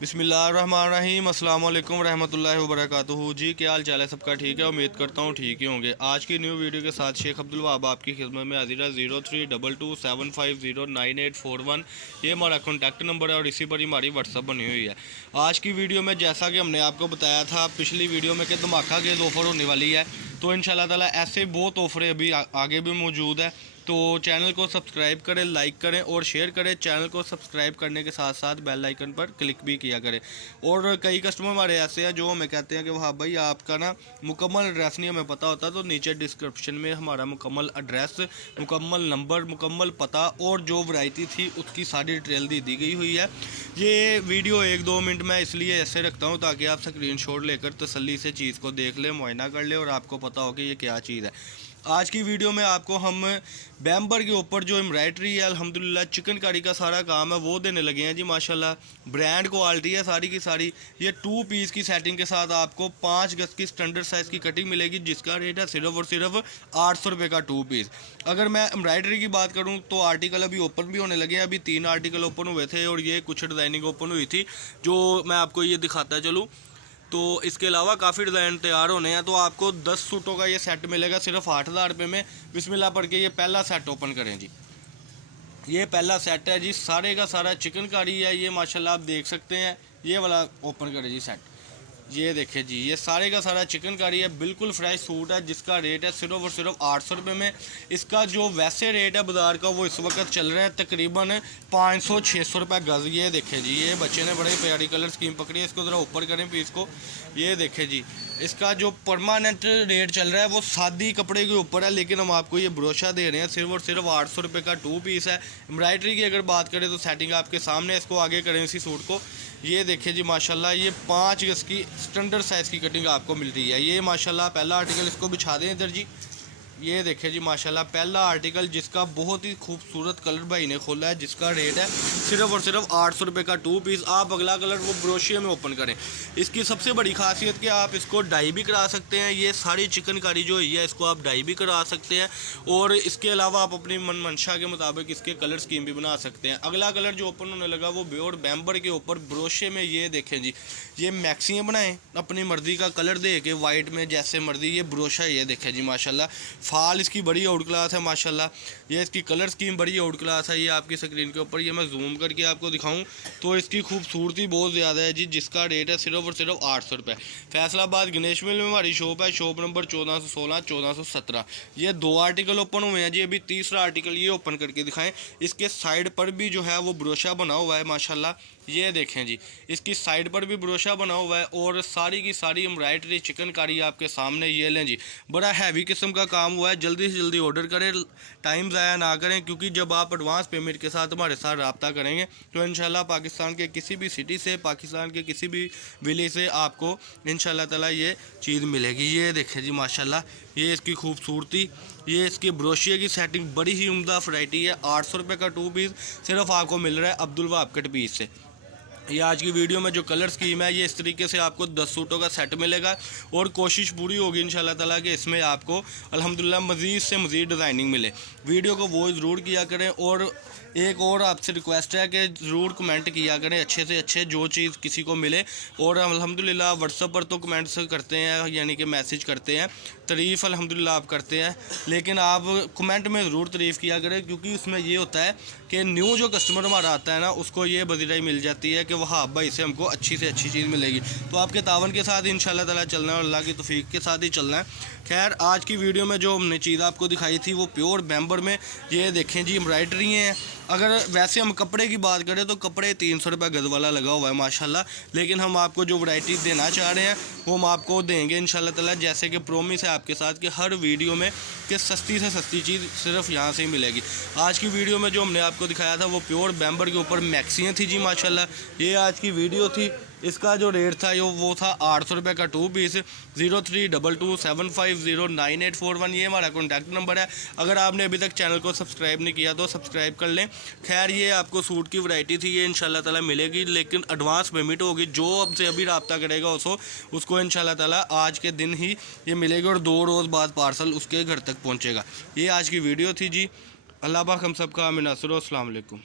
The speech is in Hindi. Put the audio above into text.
बिस्मिल्लाहिर्रहमानिर्रहीम, अस्सलाम वालेकुम रहमतुल्लाहि व बरकातुहू। जी क्या हाल चाल है सबका? ठीक है, उम्मीद करता हूँ ठीक ही होंगे। आज की न्यू वीडियो के साथ शेख अब्दुल वहाब आपकी खिदमत में हाजिर है। 032275099841 ये हमारा कॉन्टैक्ट नंबर है और इसी पर ही हमारी व्हाट्सअप बनी हुई है। आज की वीडियो में जैसा कि हमने आपको बताया था पिछली वीडियो में कि धमाका के ऑफ़र होने वाली है, तो इंशाल्लाह ताला ऐसे बहुत ऑफर अभी आगे भी मौजूद है। तो चैनल को सब्सक्राइब करें, लाइक करें और शेयर करें। चैनल को सब्सक्राइब करने के साथ साथ बेल आइकन पर क्लिक भी किया करें। और कई कस्टमर हमारे ऐसे हैं जो हमें कहते हैं कि वहाँ भाई आपका ना मुकम्मल एड्रेस नहीं हमें पता होता, तो नीचे डिस्क्रिप्शन में हमारा मुकम्मल एड्रेस, मुकम्मल नंबर, मुकम्मल पता और जो वैरायटी थी उसकी सारी डिटेल दी गई हुई है। ये वीडियो 1-2 मिनट में इसलिए ऐसे रखता हूँ ताकि आप स्क्रीनशॉट लेकर तसल्ली से चीज़ को देख लें, मुआयना कर लें और आपको पता हो कि ये क्या चीज़ है। आज की वीडियो में आपको हम बैम्बर के ऊपर जो एम्ब्रॉयडरी है अल्हम्दुलिल्लाह चिकनकारी का सारा काम है वो देने लगे हैं जी माशाल्लाह। ब्रांड क्वालिटी है सारी की सारी। ये 2 पीस की सेटिंग के साथ आपको 5 गज की स्टैंडर्ड साइज़ की कटिंग मिलेगी, जिसका रेट है सिर्फ और सिर्फ 800 रुपये का 2 पीस। अगर मैं एम्ब्रॉयडरी की बात करूँ तो आर्टिकल अभी ओपन भी होने लगे हैं। अभी 3 आर्टिकल ओपन हुए थे और ये कुछ डिज़ाइनिंग ओपन हुई थी जो मैं आपको ये दिखाता चलूँ। तो इसके अलावा काफ़ी डिज़ाइन तैयार होने हैं। तो आपको 10 सूटों का ये सेट मिलेगा सिर्फ 8000 रुपये में। बिस्मिल्लाह पढ़ के ये पहला सेट ओपन करें जी। ये पहला सेट है जी, सारे का सारा चिकनकारी है ये माशाल्लाह, आप देख सकते हैं। ये वाला ओपन करें जी सेट। ये देखें जी, ये सारे का सारा चिकनकारी है, बिल्कुल फ्रेश सूट है जिसका रेट है सिर्फ और सिर्फ 800 रुपये में। इसका जो वैसे रेट है बाज़ार का वो इस वक्त चल रहा है तकरीबन 500-600 रुपये गज़। ये देखें जी, ये बच्चे ने बड़ी प्यारी कलर स्कीम पकड़ी है। इसको ज़रा ऊपर करें पीस को। ये देखें जी, इसका जो परमानेंट रेट चल रहा है वो सादी कपड़े के ऊपर है, लेकिन हम आपको ये ब्रोशा दे रहे हैं सिर्फ और सिर्फ 800 रुपये का 2 पीस है। एम्ब्रॉयडरी की अगर बात करें तो सेटिंग आपके सामने। इसको आगे करें इसी सूट को। ये देखिए जी माशाल्लाह, ये 5 गज की स्टैंडर्ड साइज़ की कटिंग आपको मिल रही है। ये माशाल्लाह पहला आर्टिकल, इसको बिछा दें इधर जी। ये देखिए जी माशाल्लाह पहला आर्टिकल जिसका बहुत ही खूबसूरत कलर भाई ने खोला है, जिसका रेट है सिर्फ और सिर्फ 800 रुपये का 2 पीस। आप अगला कलर वो ब्रोशिया में ओपन करें। इसकी सबसे बड़ी खासियत कि आप इसको डाई भी करा सकते हैं। ये सारी चिकनकारी जो है इसको आप डाई भी करा सकते हैं और इसके अलावा आप अपनी मन मंशा के मुताबिक इसके कलर स्कीम भी बना सकते हैं। अगला कलर जो ओपन होने लगा वो प्योर बैम्बर के ऊपर ब्रोशे में। ये देखें जी, ये मैक्सियाँ बनाएं अपनी मर्ज़ी का कलर दे के, वाइट में जैसे मर्ज़ी। ये ब्रोशा, ये देखें जी माशाल्लाह, फाल इसकी बड़ी आउट क्लास है माशाल्लाह। ये इसकी कलर स्कीम बड़ी आउट क्लास है। ये आपकी स्क्रीन के ऊपर, ये मैं जूम करके आपको दिखाऊं तो इसकी खूबसूरती बहुत ज़्यादा है जी, जिसका रेट है सिर्फ और सिर्फ 800 रुपये। फैसलाबाद गणेश मिल में हमारी शॉप है, शॉप नंबर 1416 1417। ये 2 आर्टिकल ओपन हुए हैं जी, अभी तीसरा आर्टिकल ये ओपन करके दिखाएं। इसके साइड पर भी जो है वो ब्रोशा बना हुआ है माशाल्लाह। ये देखें जी, इसकी साइड पर भी ब्रोशा बना हुआ है और सारी की सारी एम्ब्रॉयडरी चिकनकारी आपके सामने। ये लें जी, बड़ा हैवी किस्म का काम हुआ है। जल्दी से जल्दी ऑर्डर करें, टाइम ज़ाया ना करें, क्योंकि जब आप एडवांस पेमेंट के साथ हमारे साथ रब्ता करेंगे तो इंशाल्लाह पाकिस्तान के किसी भी सिटी से, पाकिस्तान के किसी भी विलेज से आपको इंशाल्लाह ताला ये चीज़ मिलेगी। ये देखें जी माशाल्लाह, ये इसकी खूबसूरती, ये इसकी ब्रोशिया की सेटिंग बड़ी ही उम्दा वैरायटी है। 800 रुपये का 2 पीस सिर्फ आपको मिल रहा है अब्दुल वहाब कट पीस से। ये आज की वीडियो में जो कलर स्कीम है ये इस तरीके से आपको 10 सूटों का सेट मिलेगा और कोशिश पूरी होगी इंशाल्लाह ताला कि इसमें आपको अल्हम्दुलिल्लाह मज़ीद से मज़ीद डिज़ाइनिंग मिले। वीडियो को वो ज़रूर किया करें और एक और आपसे रिक्वेस्ट है कि ज़रूर कमेंट किया करें अच्छे से अच्छे, जो चीज़ किसी को मिले। और अल्हम्दुलिल्लाह व्हाट्सएप पर तो कमेंट्स करते हैं, यानी कि मैसेज करते हैं, तारीफ़ अल्हम्दुलिल्लाह आप करते हैं, लेकिन आप कमेंट में ज़रूर तारीफ़ किया करें, क्योंकि उसमें ये होता है कि न्यू जो कस्टमर हमारा आता है ना उसको ये बजीराई मिल जाती है कि वहाँ भाई से हमको अच्छी से अच्छी चीज़ मिलेगी। तो आपके तावन के साथ इंशाल्लाह ताला चलना है और अल्लाह की तौफीक के साथ ही चलना है। खैर, आज की वीडियो में जो हमने चीज़ आपको दिखाई थी वो प्योर बैम्बर में। ये देखें जी एम्ब्रॉयडरी हैं। अगर वैसे हम कपड़े की बात करें तो कपड़े 300 रुपये गज़ वाला लगा हुआ है माशाल्लाह, लेकिन हम आपको जो वैरायटी देना चाह रहे हैं वो हम आपको देंगे इंशाल्लाह ताला। जैसे कि प्रोमिस है आपके साथ कि हर वीडियो में कि सस्ती से सस्ती चीज़ सिर्फ यहाँ से ही मिलेगी। आज की वीडियो में जो हमने आपको दिखाया था वो प्योर बैम्बर के ऊपर मैक्सियाँ थी जी माशाल्लाह। ये आज की वीडियो थी। इसका जो रेट था वो था 800 रुपये का 2 पीस। 032275099841 ये हमारा कॉन्टैक्ट नंबर है। अगर आपने अभी तक चैनल को सब्सक्राइब नहीं किया तो सब्सक्राइब कर लें। खैर, ये आपको सूट की वैरायटी थी, ये इंशाल्लाह ताला मिलेगी, लेकिन एडवांस पेमेंट होगी। जो आपसे अभी रब्ता करेगा उसको इंशाल्लाह ताला आज के दिन ही ये मिलेगी और 2 रोज़ बाद पार्सल उसके घर तक पहुँचेगा। ये आज की वीडियो थी जी। अल्लाह पाक हम सब का आमीन। अस्सलाम वालेकुम।